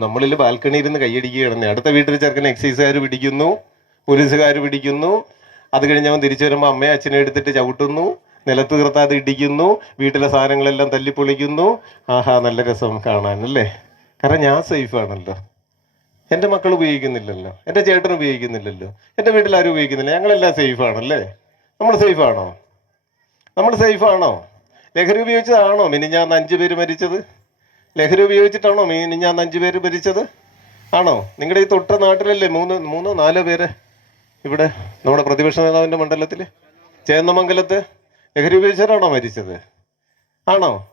നമ്മളിൽ ബാൽക്കണി ഇരുന്ന് കൈയടിക്കുകയാണെന്നേ. അടുത്ത വീട്ടിൽ ചെറുക്കൻ എക്സൈസുകാർ പിടിക്കുന്നു പോലീസുകാർ പിടിക്കുന്നു. അത് കഴിഞ്ഞവൻ തിരിച്ചു വരുമ്പോൾ അമ്മയെ അച്ഛനെ എടുത്തിട്ട് ചവിട്ടുന്നു നിലത്ത് നിർത്താതെ ഇടിക്കുന്നു വീട്ടിലെ സാധനങ്ങളെല്ലാം തല്ലിപ്പൊളിക്കുന്നു. ആഹാ നല്ല രസം കാണാൻ അല്ലേ? കാരണം ഞാൻ സേഫാണല്ലോ. എന്റെ മക്കൾ ഉപയോഗിക്കുന്നില്ലല്ലോ. എന്റെ ചേട്ടൻ ഉപയോഗിക്കുന്നില്ലല്ലോ. എന്റെ വീട്ടിൽ ആരും ഉപയോഗിക്കുന്നില്ല. ഞങ്ങളെല്ലാം സേഫാണല്ലേ? നമ്മൾ സേഫാണോ? നമ്മൾ സേഫാണോ? ലഹരി ഉപയോഗിച്ചതാണോ? മിനിഞ്ഞാന്ന് അഞ്ച് പേര് മരിച്ചത്. ലഹരി ഉപയോഗിച്ചിട്ടാണോ മീൻ ഞാൻ അഞ്ചു പേര് ഭരിച്ചത്? ആണോ? നിങ്ങളുടെ ഈ തൊട്ട നാട്ടിലല്ലേ മൂന്ന് മൂന്നോ നാലോ പേര് ഇവിടെ നമ്മുടെ പ്രതിപക്ഷ നേതാവിന്റെ മണ്ഡലത്തിൽ ചേന്നമംഗലത്ത് ലഹരി ഉപയോഗിച്ചവരാണോ മരിച്ചത്? ആണോ?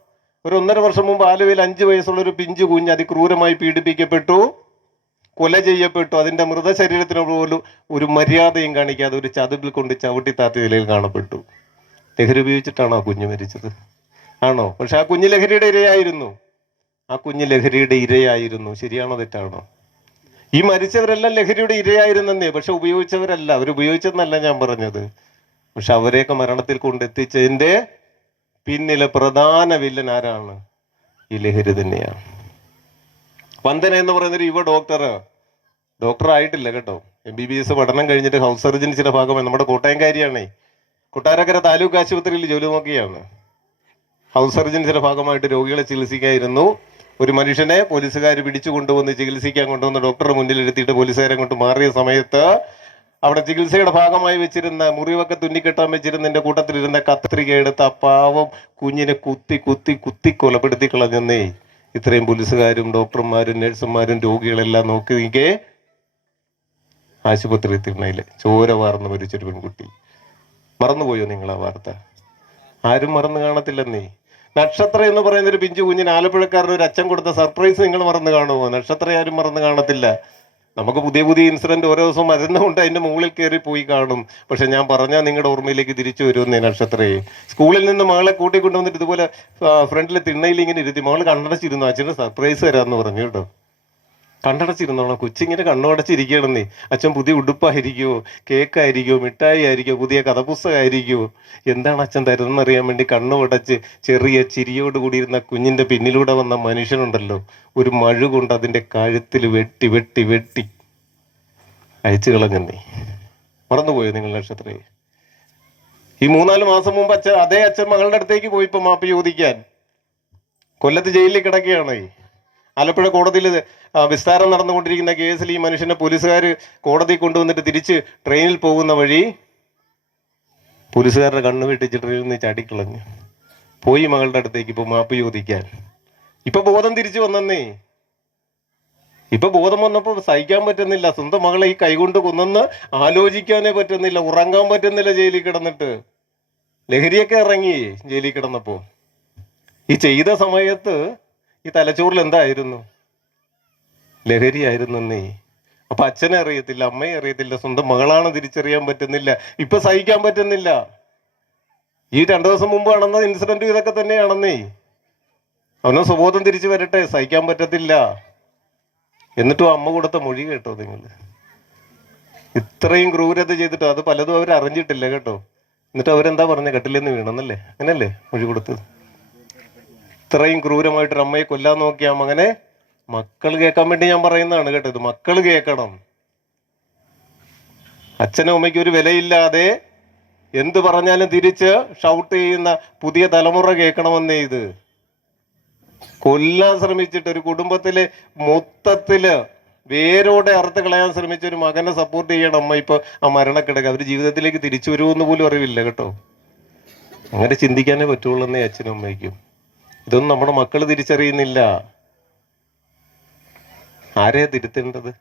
ഒരു ഒന്നര വർഷം മുമ്പ് ആലുവയിൽ അഞ്ച് വയസ്സുള്ള ഒരു പിഞ്ചു കുഞ്ഞ് അതിക്രൂരമായി പീഡിപ്പിക്കപ്പെട്ടു കൊല ചെയ്യപ്പെട്ടു. അതിന്റെ മൃതശരീരത്തിന് പോലും ഒരു മര്യാദയും കാണിക്കാതെ ഒരു ചതുപ്പിൽ കൊണ്ട് ചവിട്ടി താത്തി നിലയിൽ കാണപ്പെട്ടു. ലഹരി ഉപയോഗിച്ചിട്ടാണോ ആ കുഞ്ഞ് മരിച്ചത്? ആണോ? പക്ഷെ ആ കുഞ്ഞ് ലഹരിയുടെ ഇരയായിരുന്നു. ആ കുഞ്ഞ് ലഹരിയുടെ ഇരയായിരുന്നു. ശരിയാണോ തെറ്റാണോ? ഈ മരിച്ചവരെല്ലാം ലഹരിയുടെ ഇരയായിരുന്നെന്നേ പക്ഷെ ഉപയോഗിച്ചവരല്ല. അവർ ഉപയോഗിച്ചെന്നല്ല ഞാൻ പറഞ്ഞത്. പക്ഷെ അവരെയൊക്കെ മരണത്തിൽ കൊണ്ടെത്തിച്ചതിന്റെ പിന്നിലെ പ്രധാന വില്ലൻ ആരാണ്? ഈ ലഹരി തന്നെയാണ്. വന്ദന എന്ന് പറയുന്ന ഒരു യുവ ഡോക്ടർ ഡോക്ടർ ആയിട്ടില്ല കേട്ടോ. എം ബി ബി എസ് പഠനം കഴിഞ്ഞിട്ട് ഹൗസ് സർജൻ ചില ഭാഗമായി. നമ്മുടെ കോട്ടയംകാരിയാണേ. കൊട്ടാരക്കര താലൂക്ക് ആശുപത്രിയിൽ ജോലി നോക്കിയാണ്. ഹൗസ് സർജൻ ചില ഭാഗമായിട്ട് രോഗികളെ ചികിത്സിക്കായിരുന്നു. ഒരു മനുഷ്യനെ പോലീസുകാർ പിടിച്ചു കൊണ്ടുവന്ന് ചികിത്സിക്കാൻ കൊണ്ടുവന്ന് ഡോക്ടറെ മുന്നിൽ ഇരുത്തിയിട്ട് പോലീസുകാരെ കൊണ്ട് മാറിയ സമയത്ത് അവിടെ ചികിത്സയുടെ ഭാഗമായി വെച്ചിരുന്ന മുറിവൊക്കെ തുന്നിക്കെട്ടാൻ വെച്ചിരുന്നതിന്റെ കൂട്ടത്തിലിരുന്ന കത്രിക എടുത്ത് പാവം കുഞ്ഞിനെ കുത്തി കുത്തി കുത്തി കൊലപ്പെടുത്തി കളഞ്ഞെന്നേ. ഇത്രയും പോലീസുകാരും ഡോക്ടർമാരും നഴ്സുമാരും രോഗികളെല്ലാം നോക്കി നിൽക്കേ ആശുപത്രി തിണ്ണയിൽ ചോര വാർന്ന് മരിച്ചൊരു പെൺകുട്ടി. മറന്നുപോയോ നിങ്ങൾ ആ വാർത്ത? ആരും മറന്നു കാണത്തില്ലെന്നേ. നക്ഷത്ര എന്ന് പറയുന്ന ഒരു പിഞ്ചു കുഞ്ഞിന് ആലപ്പുഴക്കാരന് ഒരു അച്ഛൻ കൊടുത്ത സർപ്രൈസ് നിങ്ങൾ മറന്നു കാണുമോ? നക്ഷത്ര ആരും മറന്നു കാണത്തില്ല. നമുക്ക് പുതിയ പുതിയ ഇൻസിഡന്റ് ഓരോ ദിവസം വരുന്നതുകൊണ്ട് അതിന്റെ മുകളിൽ കയറി പോയി കാണും. പക്ഷെ ഞാൻ പറഞ്ഞാൽ നിങ്ങളുടെ ഓർമ്മയിലേക്ക് തിരിച്ചു വരുമെന്നേ നക്ഷത്രയെ സ്കൂളിൽ നിന്ന് മകളെ കൂട്ടിക്കൊണ്ടുവന്നിട്ട് ഇതുപോലെ ഫ്രണ്ടിൽ തിണ്ണയിൽ ഇങ്ങനെ ഇരുത്തി മകൾ കണ്ണടച്ചിരുന്നു. അച്ഛന് സർപ്രൈസ് തരാമെന്ന് പറഞ്ഞു കേട്ടോ. കണ്ണടച്ചിരുന്നോളാം കൊച്ചിങ്ങനെ കണ്ണടച്ചിരിക്കണമെന്നേ അച്ഛൻ പുതിയ ഉടുപ്പായിരിക്കുമോ കേക്കായിരിക്കുമോ മിഠായി ആയിരിക്കുമോ പുതിയ കഥപുസ്തകമായിരിക്കുമോ എന്താണ് അച്ഛൻ തരുന്നതെന്ന് അറിയാൻ വേണ്ടി കണ്ണുടച്ച് ചെറിയ ചിരിയോട് കൂടിയിരുന്ന കുഞ്ഞിന്റെ പിന്നിലൂടെ വന്ന മനുഷ്യനുണ്ടല്ലോ. ഒരു മഴ കൊണ്ട് അതിന്റെ കഴുത്തിൽ വെട്ടി വെട്ടി വെട്ടി. അയച്ചു കളഞ്ഞെന്നേ. മറന്നുപോയോ നിങ്ങൾ നക്ഷത്രയെ ഈ മൂന്നാൽ മാസം മുമ്പ് അച്ഛൻ അതേ അച്ഛൻ മകളുടെ അടുത്തേക്ക് പോയി ഇപ്പൊ മാപ്പ് ചോദിക്കാൻ. കൊല്ലത്ത് ജയിലിൽ കിടക്കുകയാണ്. ആലപ്പുഴ കോടതിയിൽ വിസ്താരം നടന്നുകൊണ്ടിരിക്കുന്ന കേസിൽ ഈ മനുഷ്യനെ പോലീസുകാർ കോടതി കൊണ്ടുവന്നിട്ട് തിരിച്ച് ട്രെയിനിൽ പോകുന്ന വഴി പോലീസുകാരുടെ കണ്ണ് വെട്ടിച്ച് ട്രെയിനിൽ നിന്ന് ചാടിക്കളഞ്ഞു. പോയി മകളുടെ അടുത്തേക്ക് ഇപ്പൊ മാപ്പ് ചോദിക്കാൻ. ഇപ്പൊ ബോധം തിരിച്ചു വന്നേ ഇപ്പൊ ബോധം വന്നപ്പോൾ സഹിക്കാൻ പറ്റുന്നില്ല. സ്വന്തം മകളെ ഈ കൈകൊണ്ട് കൊന്നെന്ന് ആലോചിക്കാനേ പറ്റുന്നില്ല. ഉറങ്ങാൻ പറ്റുന്നില്ല ജയിലിൽ കിടന്നിട്ട്. ലഹരിയൊക്കെ ഇറങ്ങി ജയിലിൽ കിടന്നപ്പോ. ഈ ചെയ്ത സമയത്ത് ഈ തലച്ചോറിൽ എന്തായിരുന്നു? ലഹരി നീ. അപ്പൊ അച്ഛനെ അറിയത്തില്ല അമ്മയെ അറിയത്തില്ല സ്വന്തം മകളാണ് തിരിച്ചറിയാൻ പറ്റുന്നില്ല ഇപ്പൊ സഹിക്കാൻ പറ്റുന്നില്ല. ഈ രണ്ടു ദിവസം മുമ്പ് നടന്ന ഇൻസിഡന്റ് ഇതൊക്കെ തന്നെയാണെന്നേ അവനോ സുബോധം തിരിച്ചു വരട്ടെ സഹിക്കാൻ പറ്റത്തില്ല. എന്നിട്ടും അമ്മ കൊടുത്ത മൊഴി കേട്ടോ നിങ്ങൾ. ഇത്രയും ക്രൂരത ചെയ്തിട്ടോ അത് പലതും അവർ അറിഞ്ഞിട്ടില്ല കേട്ടോ. എന്നിട്ട് അവരെന്താ പറഞ്ഞ? കെട്ടില്ലെന്ന് വീണെന്നല്ലേ? അങ്ങനല്ലേ മൊഴി കൊടുത്തത്? ഇത്രയും ക്രൂരമായിട്ട് അമ്മയെ കൊല്ലാൻ നോക്കിയ മകനെ മക്കൾ കേൾക്കാൻ വേണ്ടി ഞാൻ പറയുന്നതാണ് കേട്ടോ ഇത്. മക്കൾ കേൾക്കണം. അച്ഛനും അമ്മയ്ക്ക് ഒരു വിലയില്ലാതെ എന്ത് പറഞ്ഞാലും തിരിച്ച് ഷൗട്ട് ചെയ്യുന്ന പുതിയ തലമുറ കേൾക്കണമെന്നേ ഇത്. കൊല്ലാൻ ശ്രമിച്ചിട്ട് ഒരു കുടുംബത്തിലെ മൊത്തത്തിൽ വേരോടെ അറുത്ത് കളയാൻ ശ്രമിച്ച ഒരു മകനെ സപ്പോർട്ട് ചെയ്യണം അമ്മ. ഇപ്പൊ ആ മരണക്കിടക്ക് അവർ ജീവിതത്തിലേക്ക് തിരിച്ചു വരുമോ എന്ന് പോലും അറിവില്ല കേട്ടോ. അങ്ങനെ ചിന്തിക്കാനേ പറ്റുള്ളൂ എന്നേ അച്ഛനും അമ്മയ്ക്കും. ഇതൊന്നും നമ്മുടെ മക്കൾ തിരിച്ചറിയുന്നില്ല. ആരെയാ തിരുത്തേണ്ടത്?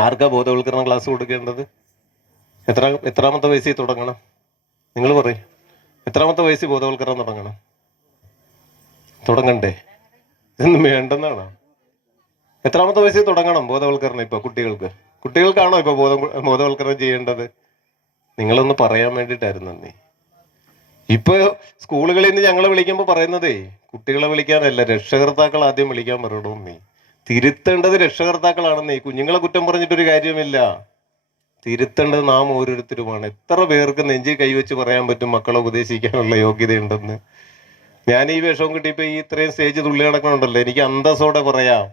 ആർക്കാ ബോധവൽക്കരണ ക്ലാസ് കൊടുക്കേണ്ടത്? എത്ര എത്രാമത്തെ വയസ്സിൽ തുടങ്ങണം? നിങ്ങൾ പറയും. എത്രാമത്തെ വയസ്സിൽ ബോധവൽക്കരണം തുടങ്ങണം? തുടങ്ങണ്ടേ? ഇതൊന്നും വേണ്ടെന്നാണോ? എത്രാമത്തെ വയസ്സിൽ തുടങ്ങണം ബോധവൽക്കരണം ഇപ്പൊ കുട്ടികൾക്ക്? കുട്ടികൾക്കാണോ ഇപ്പൊ ബോധ ബോധവൽക്കരണം ചെയ്യേണ്ടത്? നിങ്ങളൊന്ന് പറയാൻ വേണ്ടിയിട്ടായിരുന്നു നന്ദി. ഇപ്പൊ സ്കൂളുകളിൽ നിന്ന് ഞങ്ങളെ വിളിക്കുമ്പോൾ പറയുന്നതേ കുട്ടികളെ വിളിക്കാനല്ല രക്ഷകർത്താക്കൾ ആദ്യം വിളിക്കാൻ പറയണോ നീ തിരുത്തേണ്ടത് രക്ഷകർത്താക്കളാണെന്നേ കുഞ്ഞുങ്ങളെ കുറ്റം പറഞ്ഞിട്ടൊരു കാര്യമില്ല തിരുത്തേണ്ടത് നാം ഓരോരുത്തരുമാണ്. എത്ര പേർക്ക് നെഞ്ചിൽ കൈവച്ച് പറയാൻ പറ്റും മക്കളെ ഉപദേശിക്കാനുള്ള യോഗ്യതയുണ്ടെന്ന്. ഞാൻ ഈ വേഷവും കിട്ടിയപ്പോ ഈ ഇത്രയും സ്റ്റേജ് തുള്ളി നടക്കണുണ്ടല്ലോ എനിക്ക് അന്തസ്സോടെ പറയാം.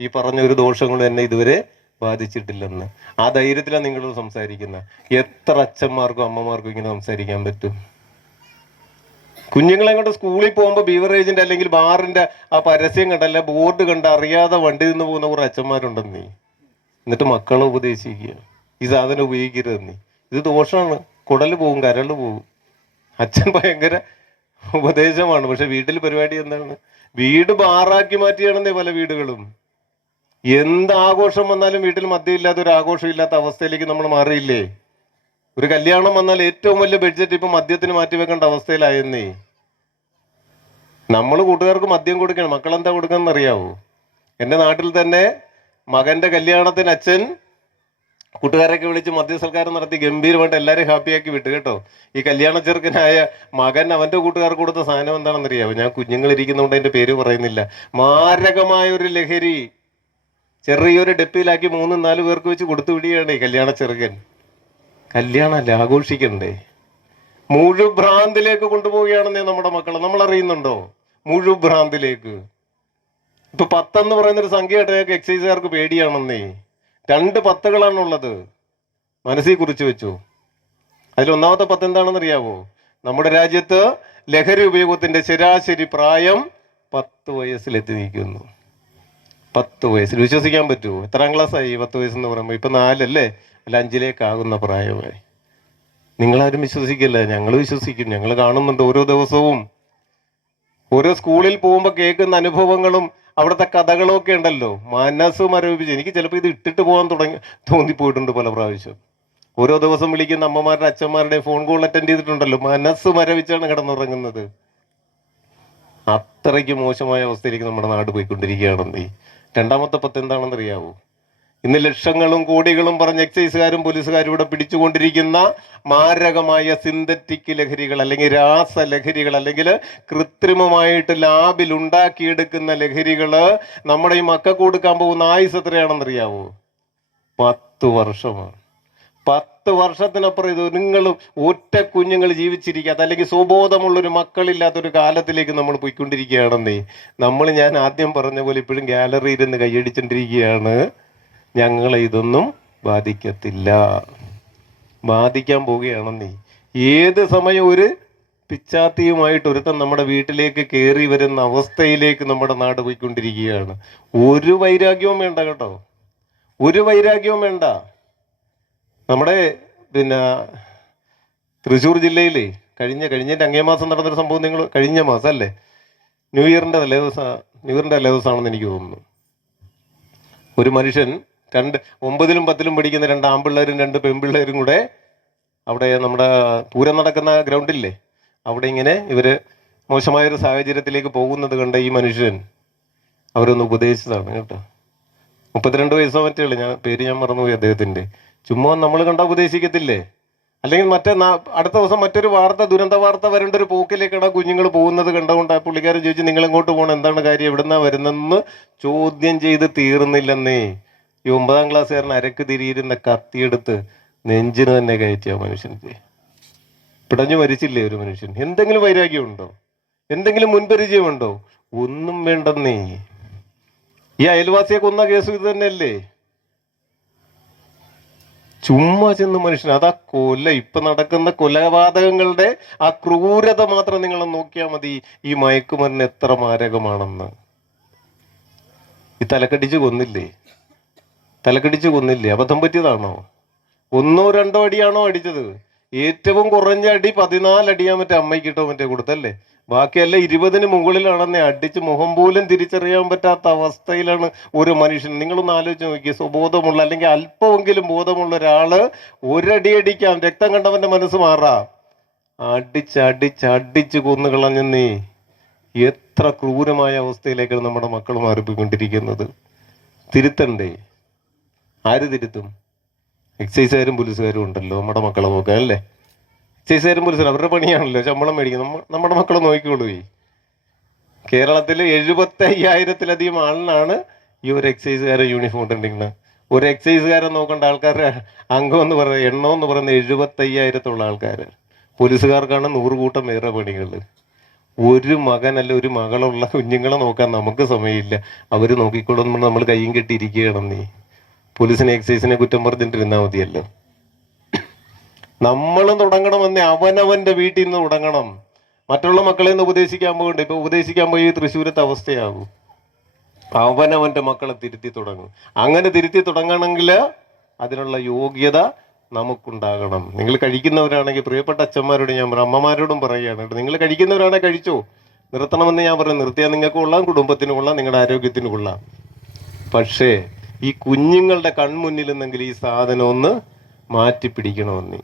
ഈ പറഞ്ഞ ഒരു ദോഷം കൊണ്ട് എന്നെ ഇതുവരെ ബാധിച്ചിട്ടില്ലെന്ന്. ആ ധൈര്യത്തിലാണ് നിങ്ങളോട് സംസാരിക്കുന്നത് എത്ര അച്ഛന്മാർക്കും അമ്മമാർക്കും ഇങ്ങനെ സംസാരിക്കാൻ പറ്റും? കുഞ്ഞുങ്ങളെ കൊണ്ട് സ്കൂളിൽ പോകുമ്പോൾ ബീവറേജിന്റെ അല്ലെങ്കിൽ ബാറിന്റെ ആ പരസ്യം കണ്ടല്ല ബോർഡ് കണ്ട അറിയാതെ വണ്ടി നിന്ന് പോകുന്ന കുറെ അച്ഛന്മാരുണ്ടെന്ന് നീ. എന്നിട്ട് മക്കളെ ഉപദേശിക്കുക. ഈ സാധനം ഉപയോഗിക്കരുത് നീ. ഇത് ദോഷമാണ്. കുടൽ പോകും കരൾ പോകും അച്ഛൻ ഭയങ്കര ഉപദേശമാണ്. പക്ഷെ വീട്ടിൽ പരിപാടി എന്താണ്? വീട് ബാറാക്കി മാറ്റിയാണെന്നേ പല വീടുകളും. എന്ത് ആഘോഷം വന്നാലും വീട്ടിൽ മദ്യം ഇല്ലാത്ത ഒരു ആഘോഷം ഇല്ലാത്ത അവസ്ഥയിലേക്ക് നമ്മൾ മാറിയില്ലേ? ഒരു കല്യാണം വന്നാൽ ഏറ്റവും വലിയ ബഡ്ജറ്റ് ഇപ്പൊ മദ്യത്തിന് മാറ്റി വെക്കേണ്ട അവസ്ഥയിലായെന്നേ. നമ്മൾ കൂട്ടുകാർക്ക് മദ്യം കൊടുക്കണം. മക്കൾ എന്താ കൊടുക്കണം അറിയാവോ എന്റെ നാട്ടിൽ തന്നെ മകന്റെ കല്യാണത്തിന് അച്ഛൻ കൂട്ടുകാരൊക്കെ വിളിച്ച് മദ്യസൽക്കാരം നടത്തി ഗംഭീരമായിട്ട് എല്ലാവരും ഹാപ്പിയാക്കി വിട്ടു കേട്ടോ. ഈ കല്യാണ ചെറുക്കനായ മകൻ അവന്റെ കൂട്ടുകാർക്ക് കൊടുത്ത സാധനം എന്താണെന്ന് അറിയാവോ ഞാൻ കുഞ്ഞുങ്ങൾ ഇരിക്കുന്നതുകൊണ്ട് അതിന്റെ പേര് പറയുന്നില്ല. മാരകമായ ഒരു ലഹരി ചെറിയൊരു ഡെപ്പിയിലാക്കി മൂന്നും നാല് പേർക്ക് വെച്ച് കൊടുത്തു വിടുകയാണ് ഈ കല്യാണ ചെറുക്കൻ. കല്യാണമല്ല ആഘോഷിക്കണ്ടേ? മുഴുഭ്രാന്തിലേക്ക് കൊണ്ടുപോവുകയാണെന്നേ നമ്മുടെ മക്കളെ. നമ്മൾ അറിയുന്നുണ്ടോ മുഴുഭ്രാന്തിലേക്ക് ഇപ്പൊ പത്തെന്ന് പറയുന്നൊരു സംഖ്യ കേട്ടേക്ക് എക്സൈസുകാർക്ക് പേടിയാണെന്നേ. രണ്ട് പത്തുകളാണുള്ളത്. മനസ്സിൽ കുറിച്ച് വെച്ചു. അതിൽ ഒന്നാമത്തെ പത്ത് എന്താണെന്ന് അറിയാവോ നമ്മുടെ രാജ്യത്ത് ലഹരി ഉപയോഗത്തിന്റെ ശരാശരി പ്രായം പത്ത് വയസ്സിലെത്തി നിൽക്കുന്നു. പത്ത് വയസ്സിൽ. വിശ്വസിക്കാൻ പറ്റുമോ? എത്രാം ക്ലാസ് ആയി പത്ത് വയസ്സെന്ന് പറയുമ്പോൾ ഇപ്പൊ നാലല്ലേ? അല്ല അഞ്ചിലേക്കാകുന്ന പ്രായമായി. നിങ്ങളാരും വിശ്വസിക്കില്ല. ഞങ്ങൾ വിശ്വസിക്കും. ഞങ്ങൾ കാണുന്നുണ്ട് ഓരോ ദിവസവും. ഓരോ സ്കൂളിൽ പോകുമ്പോൾ കേൾക്കുന്ന അനുഭവങ്ങളും അവിടുത്തെ കഥകളും ഒക്കെ ഉണ്ടല്ലോ. മനസ്സ് മരവിപ്പിച്ച് എനിക്ക് ചിലപ്പോൾ ഇത് ഇട്ടിട്ട് പോകാൻ തുടങ്ങി തോന്നിപ്പോയിട്ടുണ്ട് പല പ്രാവശ്യം. ഓരോ ദിവസം വിളിക്കുന്ന അമ്മമാരുടെ അച്ഛന്മാരുടെ ഫോൺ കോൾ അറ്റൻഡ് ചെയ്തിട്ടുണ്ടല്ലോ. മനസ്സ് മരവിച്ചാണ് കിടന്നുറങ്ങുന്നത്. അത്രയ്ക്ക് മോശമായ അവസ്ഥയിലേക്ക് നമ്മുടെ നാട് പോയിക്കൊണ്ടിരിക്കുകയാണെന്നേ. രണ്ടാമത്തെ പത്ത് എന്താണെന്ന് അറിയാവോ ഇന്ന് ലക്ഷങ്ങളും കോടികളും പറഞ്ഞ് എക്സൈസുകാരും പോലീസുകാരും ഇവിടെ പിടിച്ചുകൊണ്ടിരിക്കുന്ന മാരകമായ സിന്തറ്റിക് ലഹരികൾ അല്ലെങ്കിൽ രാസ ലഹരികൾ അല്ലെങ്കിൽ കൃത്രിമമായിട്ട് ലാബിൽ ഉണ്ടാക്കിയെടുക്കുന്ന ലഹരികൾ നമ്മുടെ ഈ മക്കൾക്ക് കൊടുക്കാൻ പോകുന്ന ആയുസ് എത്രയാണെന്നറിയാവോ? പത്ത് വർഷമാണ്. പത്ത് വർഷത്തിനപ്പുറം ഇത് നിങ്ങൾ ഒറ്റ കുഞ്ഞുങ്ങൾ ജീവിച്ചിരിക്കാത്ത അല്ലെങ്കിൽ സുബോധമുള്ളൊരു മക്കളില്ലാത്തൊരു കാലത്തിലേക്ക് നമ്മൾ പോയിക്കൊണ്ടിരിക്കുകയാണെന്നേ. നമ്മൾ ഞാൻ ആദ്യം പറഞ്ഞ പോലെ ഇപ്പോഴും ഗാലറിയിൽ ഇരുന്ന് കൈയടിച്ചോണ്ടിരിക്കുകയാണ്. ഞങ്ങളെ ഇതൊന്നും ബാധിക്കത്തില്ല. ബാധിക്കാൻ പോവുകയാണെന്നേ ഏത് സമയം ഒരു പിച്ചാത്തിയുമായിട്ട് ഒരുത്തൻ നമ്മുടെ വീട്ടിലേക്ക് കയറി വരുന്ന അവസ്ഥയിലേക്ക് നമ്മുടെ നാട് പോയിക്കൊണ്ടിരിക്കുകയാണ്. ഒരു വൈരാഗ്യവും വേണ്ട കേട്ടോ. ഒരു വൈരാഗ്യവും വേണ്ട. നമ്മുടെ പിന്നെ തൃശ്ശൂർ ജില്ലയിൽ കഴിഞ്ഞ കഴിഞ്ഞതിന്റെ അങ്ങേ മാസം നടന്നൊരു സംഭവം നിങ്ങൾ കഴിഞ്ഞ മാസം അല്ലേ? ന്യൂ ഇയറിന്റെ തലേ ദിവസം ന്യൂ ഇയറിന്റെ തലേ ദിവസമാണെന്ന് എനിക്ക് തോന്നുന്നു. ഒരു മനുഷ്യൻ രണ്ട് ഒമ്പതിലും പത്തിലും പഠിക്കുന്ന രണ്ട് ആൺപിള്ളേരും രണ്ട് പെൺപിള്ളേരും കൂടെ അവിടെ നമ്മുടെ പൂരം നടക്കുന്ന ഗ്രൗണ്ടില്ലേ? അവിടെ ഇങ്ങനെ ഇവർ മോശമായൊരു സാഹചര്യത്തിലേക്ക് പോകുന്നത് കണ്ട ഈ മനുഷ്യൻ അവരൊന്ന് ഉപദേശിച്ചതാണ് കേട്ടോ. മുപ്പത്തിരണ്ട് വയസ്സോ മറ്റേ ഞാൻ പേര് ഞാൻ മറന്നുപോയി അദ്ദേഹത്തിന്റെ ചുമ്മാ നമ്മൾ കണ്ട ഉപദേശിക്കത്തില്ലേ? അല്ലെങ്കിൽ മറ്റേ അടുത്ത ദിവസം മറ്റൊരു വാർത്ത ദുരന്ത വാർത്ത വരേണ്ട ഒരു പോക്കിലേക്കാണ് കുഞ്ഞുങ്ങൾ പോകുന്നത് കണ്ടുകൊണ്ട് ആ പുള്ളിക്കാരൻ ചോദിച്ചു നിങ്ങൾ എങ്ങോട്ട് പോകണം എന്താണ് കാര്യം? എവിടുന്നാ വരുന്നതെന്ന് ചോദ്യം ചെയ്ത് തീർന്നില്ലെന്നേ. ഈ ഒമ്പതാം ക്ലാസ്സുകാരൻ അരക്ക് തിരിയിരുന്ന കത്തിയെടുത്ത് നെഞ്ചിന് തന്നെ കയറ്റിയ മനുഷ്യൻ മനുഷ്യന് പിടഞ്ഞു മരിച്ചില്ലേ ഒരു മനുഷ്യൻ? എന്തെങ്കിലും വൈരാഗ്യമുണ്ടോ എന്തെങ്കിലും മുൻപരിചയമുണ്ടോ? ഒന്നും വേണ്ടെന്നേ. ഈ അയൽവാസിയെ കൊന്ന കേസ് ഇത് തന്നെയല്ലേ? ചുമ്മാ ചെന്ന് മനുഷ്യൻ അതാ കൊല. ഇപ്പൊ നടക്കുന്ന കൊലപാതകങ്ങളുടെ ആ ക്രൂരത മാത്രം നിങ്ങൾ നോക്കിയാൽ മതി. ഈ മയക്കുമരുന്ന് എത്ര മാരകമാണെന്ന്. ഈ തലക്കടിച്ച് കൊന്നില്ലേ? തലക്കടിച്ച് കൊന്നില്ലേ? അബദ്ധം പറ്റിയതാണോ ഒന്നോ രണ്ടോ അടിയാണോ അടിച്ചത്? ഏറ്റവും കുറഞ്ഞ അടി പതിനാല് അടിയാ മറ്റേ അമ്മയ്ക്ക് കിട്ടോ മറ്റേ കൊടുത്തല്ലേ? ബാക്കിയല്ല ഇരുപതിന് മുകളിലാണെന്നേ. അടിച്ച് മുഖം പോലും തിരിച്ചറിയാൻ പറ്റാത്ത അവസ്ഥയിലാണ് ഒരു മനുഷ്യൻ. നിങ്ങളൊന്ന് ആലോചിച്ച് നോക്കി സ്വബോധമുള്ള അല്ലെങ്കിൽ അല്പമെങ്കിലും ബോധമുള്ള ഒരാൾ ഒരടി അടിക്കാം രക്തം കണ്ടവന്റെ മനസ്സ് മാറാം. അടിച്ച് അടിച്ച് അടിച്ച് കൊന്നു കളഞ്ഞെന്നേ എത്ര ക്രൂരമായ അവസ്ഥയിലേക്കാണ് നമ്മുടെ മക്കൾ മാറിപ്പോയിക്കൊണ്ടിരിക്കുന്നത്. തിരുത്തണ്ടേ? ആര് തിരുത്തും? എക്സൈസുകാരും പോലീസുകാരും ഉണ്ടല്ലോ നമ്മുടെ മക്കളെ നോക്കാൻ അല്ലേ? എക്സൈസുകാരും പോലീസുകാരും അവരുടെ പണിയാണല്ലോ ശമ്പളം മേടിക്കും നമ്മ നമ്മുടെ മക്കളെ നോക്കിക്കോളൂ കേരളത്തിൽ എഴുപത്തി അയ്യായിരത്തിലധികം ആളിനാണ് ഈ ഒരു എക്സൈസുകാരെ യൂണിഫോം ഇട്ടിരിക്കുന്നത്. ഒരു എക്സൈസുകാരെ നോക്കേണ്ട ആൾക്കാരുടെ അംഗം എന്ന് പറയുന്നത് എണ്ണം എന്ന് പറയുന്നത് എഴുപത്തി അയ്യായിരത്തുള്ള ആൾക്കാർ പോലീസുകാർക്കാണ് നൂറ് കൂട്ടം വേറെ പണികൾ ഒരു മകനല്ല ഒരു മകളുള്ള കുഞ്ഞുങ്ങളെ നോക്കാൻ നമുക്ക് സമയമില്ല. അവർ നോക്കിക്കൊള്ളുമ്പോൾ നമ്മൾ കയ്യും കെട്ടിയിരിക്കുകയാണ് നീ പോലീസിനെ എക്സൈസിനെ കുറ്റം പറഞ്ഞിട്ടിരുന്നാൽ മതിയല്ലോ. നമ്മളും തുടങ്ങണമെന്നേ അവനവന്റെ വീട്ടിൽ നിന്ന് തുടങ്ങണം. മറ്റുള്ള മക്കളെ നിന്ന് ഉപദേശിക്കാൻ പോകണ്ട? ഇപ്പൊ ഉപദേശിക്കാൻ പോയി തൃശ്ശൂരത്തെ അവസ്ഥയാകും അവനവന്റെ മക്കളെ തിരുത്തി തുടങ്ങും. അങ്ങനെ തിരുത്തി തുടങ്ങണമെങ്കിൽ അതിനുള്ള യോഗ്യത നമുക്കുണ്ടാകണം. നിങ്ങൾ കഴിക്കുന്നവരാണെങ്കിൽ പ്രിയപ്പെട്ട അച്ഛന്മാരോട് ഞാൻ പറയാം അമ്മമാരോടും പറയുകയാണ് നിങ്ങൾ കഴിക്കുന്നവരാണെ കഴിച്ചോ? നിർത്തണമെന്ന് ഞാൻ പറയാം നിർത്തിയാൽ നിങ്ങൾക്ക് കൊള്ളാം കുടുംബത്തിന് കൊള്ളാം നിങ്ങളുടെ ആരോഗ്യത്തിന് കൊള്ളാം. പക്ഷേ ഈ കുഞ്ഞുങ്ങളുടെ കൺമുന്നിൽ നിന്നെങ്കിൽ ഈ സാധനം ഒന്ന് മാറ്റി പിടിക്കണമെന്ന്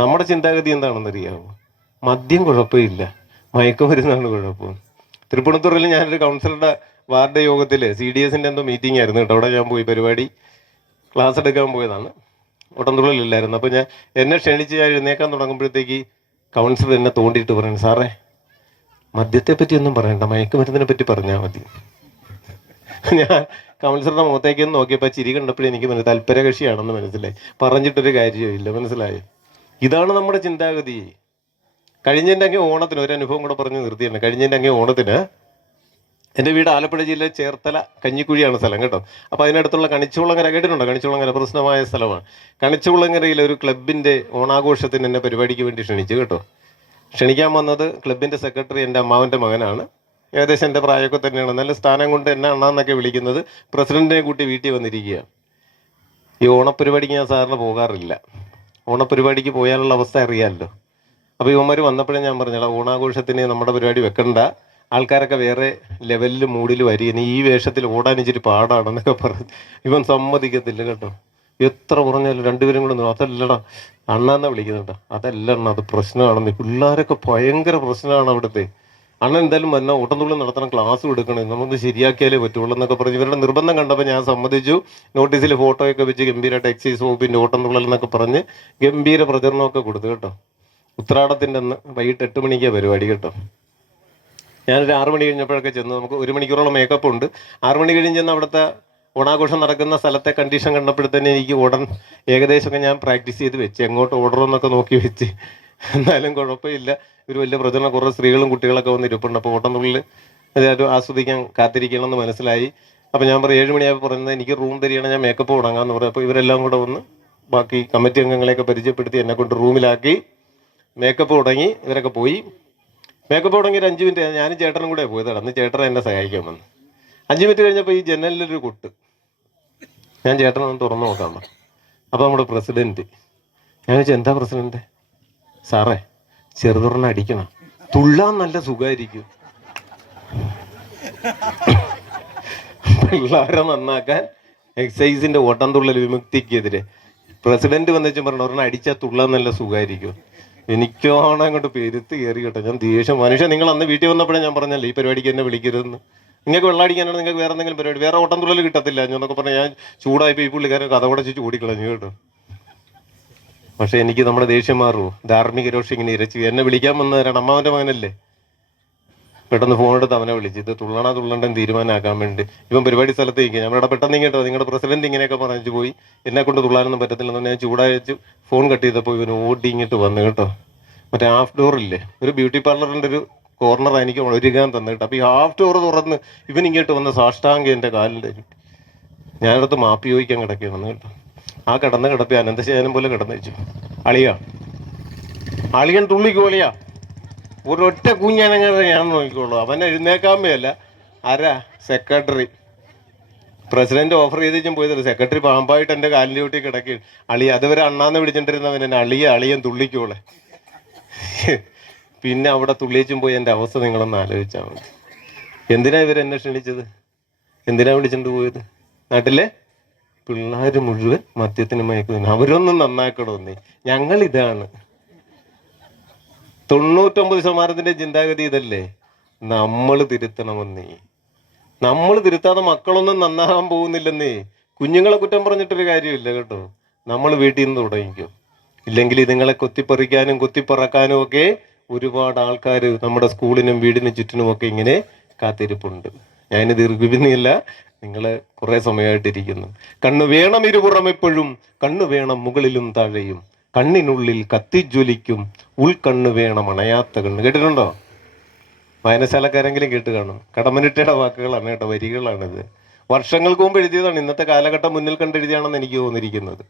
നമ്മുടെ ചിന്താഗതി എന്താണെന്നറിയാമോ മദ്യം കുഴപ്പമില്ല. മയക്കുമരുന്നാണ് കുഴപ്പം. തൃപ്പൂണിത്തുറയിൽ ഞാനൊരു കൗൺസിലറുടെ വാർഡ് യോഗത്തിൽ സി ഡി എസിന്റെ എന്തോ മീറ്റിംഗ് ആയിരുന്നു കേട്ടോ. അവിടെ ഞാൻ പോയി പരിപാടി ക്ലാസ് എടുക്കാൻ പോയതാണ്. ഓട്ടംതുള്ളിലില്ലായിരുന്നു അപ്പോൾ ഞാൻ എന്നെ ക്ഷണിച്ച് ഞാൻ എഴുന്നേക്കാൻ തുടങ്ങുമ്പോഴത്തേക്ക് കൗൺസിലർ എന്നെ തോണ്ടിയിട്ട് പറയുന്നു സാറേ മദ്യത്തെ പറ്റി ഒന്നും പറയണ്ട. മയക്കുമരുന്നിനെ പറ്റി പറഞ്ഞാൽ മതി. ഞാൻ കൗൺസിലറുടെ മുഖത്തേക്ക് ഒന്ന് നോക്കിയപ്പോൾ ചിരി കണ്ടപ്പോഴേ എനിക്ക് മനസ്സിലായി. താല്പര്യകക്ഷിയാണെന്ന് മനസ്സിലായി. പറഞ്ഞിട്ടൊരു കാര്യമില്ല മനസ്സിലായി? ഇതാണ് നമ്മുടെ ചിന്താഗതി. കഴിഞ്ഞതിന്റെ അങ്ങേ ഓണത്തിന് ഒരു അനുഭവം കൂടെ പറഞ്ഞ് നിർത്തിയാണ് കഴിഞ്ഞതിന്റെ അങ്ങേ ഓണത്തിന് എന്റെ വീട് ആലപ്പുഴ ജില്ലയിലെ ചേർത്തല കഞ്ഞിക്കുഴിയാണ് സ്ഥലം കേട്ടോ. അപ്പോൾ അതിനടുത്തുള്ള കണിച്ചുകുളങ്ങര കേട്ടിട്ടുണ്ടോ? കണിച്ചുകുളങ്ങര പ്രശ്നമായ സ്ഥലമാണ്. കണിച്ചുകുളങ്ങരയിലെ ഒരു ക്ലബിന്റെ ഓണാഘോഷത്തിന് എന്നെ പരിപാടിക്ക് വേണ്ടി ക്ഷണിച്ചു കേട്ടോ. ക്ഷണിക്കാൻ വന്നത് ക്ലബിന്റെ സെക്രട്ടറി എന്റെ അമ്മാവന്റെ മകനാണ്. ഏകദേശം എന്റെ പ്രായമൊക്കെ തന്നെയാണ്. നല്ല സ്ഥാനം കൊണ്ട് എന്നെ അണ്ണാന്നൊക്കെ വിളിക്കുന്നത്. പ്രസിഡന്റിനെ കൂട്ടി വീട്ടിൽ വന്നിരിക്കുകയാണ് ഈ ഓണപ്പരിപാടിക്ക് ഞാൻ സാറിന് പോകാറില്ല. ഓണപ്പരിപാടിക്ക് പോയാലുള്ള അവസ്ഥ അറിയാമല്ലോ. അപ്പോൾ ഇവന്മാർ വന്നപ്പോഴേ ഞാൻ പറഞ്ഞല്ലോ ഓണാഘോഷത്തിന് നമ്മുടെ പരിപാടി വെക്കണ്ട. ആൾക്കാരൊക്കെ വേറെ ലെവലിൽ മൂടിൽ വരിക നീ ഈ വേഷത്തിൽ ഓടാൻ ഇച്ചിരി പാടാണെന്നൊക്കെ പറഞ്ഞ് ഇവൻ സമ്മതിക്കത്തില്ല കേട്ടോ. എത്ര പറഞ്ഞാലും രണ്ടുപേരും കൂടെ അതല്ലടാ അണ്ണാന്നാ വിളിക്കുന്നുണ്ടോ അതല്ല അണ്ണ അത് പ്രശ്നമാണെന്ന്. പിള്ളേരൊക്കെ ഭയങ്കര പ്രശ്നമാണ് അവിടുത്തെ. അണ്ണൻ എന്തായാലും വന്ന ഓട്ടംതുള്ളി നടത്തണം ക്ലാസ് എടുക്കണം നമുക്ക് ശരിയാക്കിയാലേ പറ്റുള്ളൂ എന്നൊക്കെ പറഞ്ഞ് ഇവരുടെ നിർബന്ധം കണ്ടപ്പോൾ ഞാൻ സമ്മതിച്ചു. നോട്ടീസിൽ ഫോട്ടോയൊക്കെ വെച്ച് ഗംഭീരമായിട്ട് എക്സൈസ് വകുപ്പിന്റെ ഓട്ടംതുള്ളൽ എന്നൊക്കെ പറഞ്ഞ് ഗംഭീര പ്രചരണമൊക്കെ കൊടുത്തു കേട്ടോ. ഉത്രാടത്തിന്റെ അന്ന് വൈകിട്ട് എട്ട് മണിക്കാണ് പരിപാടി കേട്ടോ. ഞാനൊരു ആറ് മണി കഴിഞ്ഞപ്പോഴൊക്കെ ചെന്ന് നമുക്ക് ഒരു മണിക്കൂറോളം മേക്കപ്പ് ഉണ്ട്. ആറ് മണി കഴിഞ്ഞ് ചെന്ന് അവിടുത്തെ ഓണാഘോഷം നടക്കുന്ന സ്ഥലത്തെ കണ്ടീഷൻ കണ്ടപ്പോഴത്തന്നെ എനിക്ക് ഉടൻ ഏകദേശമൊക്കെ ഞാൻ പ്രാക്ടീസ് ചെയ്ത് വെച്ച്. എങ്ങോട്ട് ഓടണമെന്നൊക്കെ നോക്കി വെച്ച്. എന്നാലും കുഴപ്പമില്ല. ഒരു വലിയ പ്രചരണം. കുറേ സ്ത്രീകളും കുട്ടികളൊക്കെ വന്ന് ഇരിപ്പുണ്ട്. അപ്പോൾ ഓട്ടംതുള്ളിൽ അതായത് ആസ്വദിക്കാൻ കാത്തിരിക്കണം എന്ന് മനസ്സിലായി. അപ്പോൾ ഞാൻ പറയും ഏഴ് മണിയായപ്പോൾ പറയുന്നത് എനിക്ക് റൂം തരികയാണ്. ഞാൻ മേക്കപ്പ് തുടങ്ങാമെന്ന് പറയും. അപ്പോൾ ഇവരെല്ലാം കൂടെ വന്ന് ബാക്കി കമ്മിറ്റി അംഗങ്ങളെയൊക്കെ പരിചയപ്പെടുത്തി എന്നെ കൊണ്ട് റൂമിലാക്കി. മേക്കപ്പ് തുടങ്ങി. ഇവരൊക്കെ പോയി. മേക്കപ്പ് തുടങ്ങി ഒരു അഞ്ച് മിനിറ്റ് ഞാനും ചേട്ടനും കൂടെ പോയത് അന്ന് ചേട്ടൻ എന്നെ സഹായിക്കാൻ വന്നു. അഞ്ച് മിനിറ്റ് കഴിഞ്ഞപ്പോൾ ഈ ജനലിലൊരു കൊട്ട്. ഞാൻ ചേട്ടനൊന്ന് തുറന്നു നോക്കാൻ പറഞ്ഞു അപ്പോൾ നമ്മുടെ പ്രസിഡന്റ് ഞാൻ ചോദിച്ചു എന്താ പ്രസിഡന്റ് സാറേ ചെറുതുറന്ന് അടിക്കണം. തുള്ളാൻ നല്ല സുഖമായിരിക്കും പിള്ളേരെ നന്നാക്കാൻ എക്സൈസിന്റെ ഓട്ടം തുള്ളൽ വിമുക്തിക്കെതിരെ. പ്രസിഡന്റ് വന്നേച്ചും പറഞ്ഞു ഒരെണ്ണം അടിച്ചാൽ തുള്ളാൻ നല്ല സുഖമായിരിക്കും എനിക്കോണം അങ്ങോട്ട് പെരുത്ത് കയറി കേട്ടോ. ഞാൻ ദേഷ്യം. മനുഷ്യ നിങ്ങൾ അന്ന് വീട്ടിൽ വന്നപ്പോഴേ ഞാൻ പറഞ്ഞല്ലേ ഈ പരിപാടിക്ക് എന്നെ വിളിക്കരുതെന്ന്. നിങ്ങൾക്ക് വെള്ളം അടിക്കാനാണ് നിങ്ങൾക്ക് വേറെ എന്തെങ്കിലും പരിപാടി. വേറെ ഓട്ടം തുള്ളൽ കിട്ടത്തില്ല എന്നൊക്കെ പറഞ്ഞാൽ ഞാൻ ചൂടായപ്പോൾ ഈ പുള്ളിക്കാരൻ കഥ കുടച്ച് ഓടിക്കളഞ്ഞു കേട്ടോ. പക്ഷെ എനിക്ക് നമ്മുടെ ദേഷ്യം മാറുമോ ധാർമ്മിക രോഷം ഇങ്ങനെ ഇരച്ചു എന്നെ വിളിക്കാൻ വന്നവരാണ്. അമ്മാവന്റെ മകനല്ലേ? പെട്ടെന്ന് ഫോൺ എടുത്ത് അവനെ വിളിച്ച് ഇത് തുള്ളണ തുള്ളണ്ടെന്ന് തീരുമാനമാക്കാൻ വേണ്ടി. ഇപ്പം പരിപാടി സ്ഥലത്തേക്ക് ഇവിടെ പെട്ടെന്ന് ഇങ്ങോട്ടോ നിങ്ങളുടെ പ്രസിഡന്റ് ഇങ്ങനെയൊക്കെ പറഞ്ഞു പോയി. എന്നെ കൊണ്ട് തുള്ളാനൊന്നും പറ്റത്തില്ലെന്ന് ഞാൻ ചൂടായി വെച്ച് ഫോൺ കട്ട് ചെയ്തപ്പോൾ ഇവന് ഓടി ഇങ്ങോട്ട് വന്നു കേട്ടോ. മറ്റേ ഹാഫ് ഡോറില്ലേ ഒരു ബ്യൂട്ടി പാർലറിന്റെ ഒരു കോർണർ എനിക്ക് ഒരുങ്ങാൻ തന്നിട്ട്. അപ്പോൾ ഈ ഹാഫ് ഡോർ തുറന്ന് ഇവൻ ഇങ്ങോട്ട് വന്ന സാഷ്ടാംഗ എന്റെ കാലിന്റെ ഞാനടുത്ത് മാപ്പി ചോദിക്കാൻ കിടക്കുകയാണെന്ന് കേട്ടോ. ആ കിടന്ന് കിടപ്പി അനന്തശയനം പോലെ കിടന്നു വെച്ചു. അളിയ. അളിയൻ തുള്ളിക്ക് പോലെയാ ഒരൊറ്റ കുഞ്ഞനങ്ങനെ ഞാൻ നോക്കിക്കോളൂ. അവൻ എഴുന്നേക്കാമ്പയല്ല ആരാ സെക്രട്ടറി പ്രസിഡന്റ് ഓഫർ ചെയ്തിട്ടും പോയതല്ല. സെക്രട്ടറി പാമ്പായിട്ട് എന്റെ കാലിന്റെ കൂട്ടി കിടക്കി അളിയ അതുവരെ അണ്ണാന്ന് വിളിച്ചിട്ടിരുന്നവൻ എന്നെ അളിയ അളിയൻ തുള്ളിക്കോളെ. പിന്നെ അവിടെ തുള്ളിയേച്ചും പോയി എന്റെ അവസ്ഥ നിങ്ങളൊന്ന് ആലോചിച്ചാൽ മതി. എന്തിനാ ഇവരെന്നെ ക്ഷണിച്ചത്? എന്തിനാ വിളിച്ചിട്ട് പോയത്? നാട്ടിലെ പിള്ളേർ മുഴുവൻ മദ്യത്തിന് മയക്കുന്നു അവരൊന്നും നന്നാക്കണമെന്നേ ഞങ്ങൾ ഇതാണ് തൊണ്ണൂറ്റൊമ്പത് ശതമാനത്തിന്റെ ചിന്താഗതി ഇതല്ലേ? നമ്മൾ തിരുത്തണമെന്നേ നമ്മൾ തിരുത്താതെ മക്കളൊന്നും നന്നാകാൻ പോകുന്നില്ലെന്നേ കുഞ്ഞുങ്ങളെ കുറ്റം പറഞ്ഞിട്ടൊരു കാര്യമില്ല കേട്ടോ. നമ്മൾ വീട്ടിൽ നിന്ന് തുടങ്ങിക്കും. ഇല്ലെങ്കിൽ ഇതുങ്ങളെ കൊത്തിപ്പറിക്കാനും കൊത്തിപ്പറക്കാനും ഒക്കെ ഒരുപാട് ആൾക്കാർ നമ്മുടെ സ്കൂളിനും വീടിനും ചുറ്റിനുമൊക്കെ ഇങ്ങനെ കാത്തിരിപ്പുണ്ട്. ഞാൻ ദീർഘിപ്പിന്നില്ല നിങ്ങൾ കുറെ സമയമായിട്ടിരിക്കുന്നു കണ്ണു വേണം ഇരുപുറം എപ്പോഴും കണ്ണു വേണം മുകളിലും താഴെയും. കണ്ണിനുള്ളിൽ കത്തിജ്വലിക്കും ഉൾക്കണ്ണ് വേണം അണയാത്ത കണ്ണ്. കേട്ടിട്ടുണ്ടോ? വായനശാലക്കാരെങ്കിലും കേട്ട് കാണും. കടമനിട്ടയുടെ വാക്കുകളാണ് കേട്ടോ വരികളാണിത്. വർഷങ്ങൾക്ക് മുമ്പ് എഴുതിയതാണ് ഇന്നത്തെ കാലഘട്ടം മുന്നിൽ കണ്ടെഴുതിയാണെന്ന് എനിക്ക് തോന്നിയിരിക്കുന്നത്.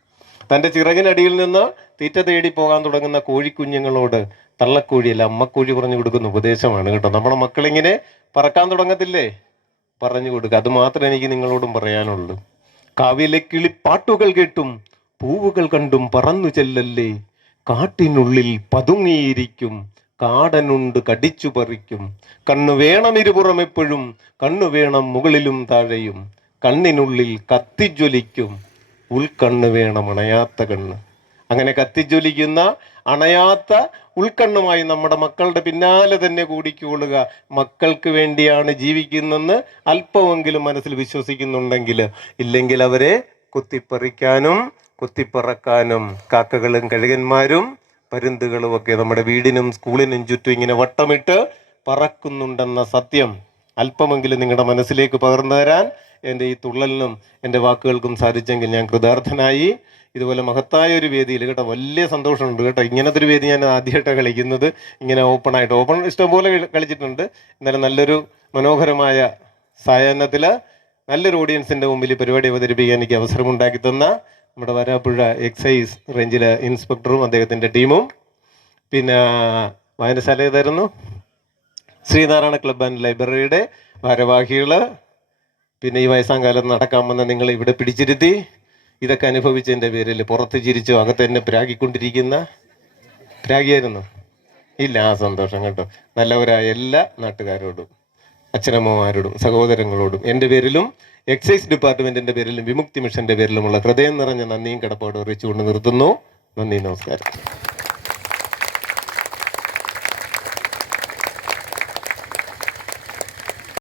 തന്റെ ചിറകിനടിയിൽ നിന്ന് തീറ്റ തേടി പോകാൻ തുടങ്ങുന്ന കോഴിക്കുഞ്ഞുങ്ങളോട് തള്ളക്കോഴിയല്ല അമ്മക്കോഴി പറഞ്ഞു കൊടുക്കുന്ന ഉപദേശമാണ് കേട്ടോ. നമ്മുടെ മക്കളിങ്ങനെ പറക്കാൻ തുടങ്ങത്തില്ലേ? പറഞ്ഞു കൊടുക്കുക. അത് മാത്രമേ എനിക്ക് നിങ്ങളോടും പറയാനുള്ളൂ. കാവിലെ കിളിപ്പാട്ടുകൾ കേട്ടും പൂവുകൾ കണ്ടും പറന്നു ചെല്ലല്ലേ? കാട്ടിനുള്ളിൽ പതുങ്ങിയിരിക്കും. കാടനുണ്ട് കടിച്ചു പറിക്കും. കണ്ണു വേണം ഇരുപുറം എപ്പോഴും. കണ്ണു വേണം മുകളിലും താഴെയും. കണ്ണിനുള്ളിൽ കത്തിജ്വലിക്കും. ഉൾക്കണ്ണ് വേണം അണയാത്ത കണ്ണ്. അങ്ങനെ കത്തിജ്വലിക്കുന്ന അണയാത്ത ഉൾക്കണ്ണുമായി നമ്മുടെ മക്കളുടെ പിന്നാലെ തന്നെ കൂടിക്കൊള്ളുക മക്കൾക്ക് വേണ്ടിയാണ് ജീവിക്കുന്നെന്ന് അല്പമെങ്കിലും മനസ്സിൽ വിശ്വസിക്കുന്നുണ്ടെങ്കിൽ ഇല്ലെങ്കിൽ അവരെ കുത്തിപ്പറിക്കാനും കുത്തിപ്പറക്കാനും കാക്കകളും കഴുകന്മാരും പരുന്തുകളും ഒക്കെ നമ്മുടെ വീടിനും സ്കൂളിനും ചുറ്റും ഇങ്ങനെ വട്ടമിട്ട് പറക്കുന്നുണ്ടെന്ന സത്യം അല്പമെങ്കിലും നിങ്ങളുടെ മനസ്സിലേക്ക് പകർന്നു തരാൻ എന്റെ ഈ തുള്ളലിനും എന്റെ വാക്കുകൾക്കും സാധിച്ചെങ്കിൽ ഞാൻ കൃതാർത്ഥനായി. ഇതുപോലെ മഹത്തായ ഒരു വേദിയിൽ കേട്ടോ വലിയ സന്തോഷമുണ്ട് കേട്ടോ. ഇങ്ങനത്തെ ഒരു വേദി ഞാൻ ആദ്യമായിട്ടാണ് കളിക്കുന്നത്. ഇങ്ങനെ ഓപ്പൺ ആയിട്ട് ഓപ്പൺ ഇഷ്ടംപോലെ പോലെ കളിച്ചിട്ടുണ്ട്. എന്നാലും നല്ലൊരു മനോഹരമായ സായാഹ്നത്തിൽ നല്ലൊരു ഓഡിയൻസിന്റെ മുമ്പിൽ പരിപാടി അവതരിപ്പിക്കാൻ എനിക്ക് അവസരമുണ്ടാക്കി തന്ന നമ്മുടെ വരാപ്പുഴ എക്സൈസ് റേഞ്ചിലെ ഇൻസ്പെക്ടറും അദ്ദേഹത്തിന്റെ ടീമും പിന്നെ വായനശാല ഏതായിരുന്നു ശ്രീനാരായണ ക്ലബ് ആൻഡ് ലൈബ്രറിയുടെ ഭാരവാഹികൾ പിന്നെ ഈ വയസ്സാം കാലത്ത് നടക്കാൻ വന്ന നിങ്ങൾ ഇവിടെ പിടിച്ചിരുത്തി. ഇതൊക്കെ അനുഭവിച്ചതിന്റെ പേരിൽ പുറത്ത് ചിരിച്ചോ അകത്ത് തന്നെ പ്രാഗിക്കൊണ്ടിരിക്കുന്ന പ്രാഗിയായിരുന്നു. ഇല്ല ആ സന്തോഷം കേട്ടോ നല്ലവരായ എല്ലാ നാട്ടുകാരോടും അച്ഛനമ്മമാരോടും സഹോദരങ്ങളോടും എന്റെ പേരിലും എക്സൈസ് ഡിപ്പാർട്ട്മെന്റിന്റെ പേരിലും വിമുക്തി മിഷന്റെ പേരിലുമുള്ള ഹൃദയം നിറഞ്ഞ നന്ദിയും കടപ്പാടും അറിയിച്ചുകൊണ്ട് നിർത്തുന്നു. നന്ദി നമസ്കാരം.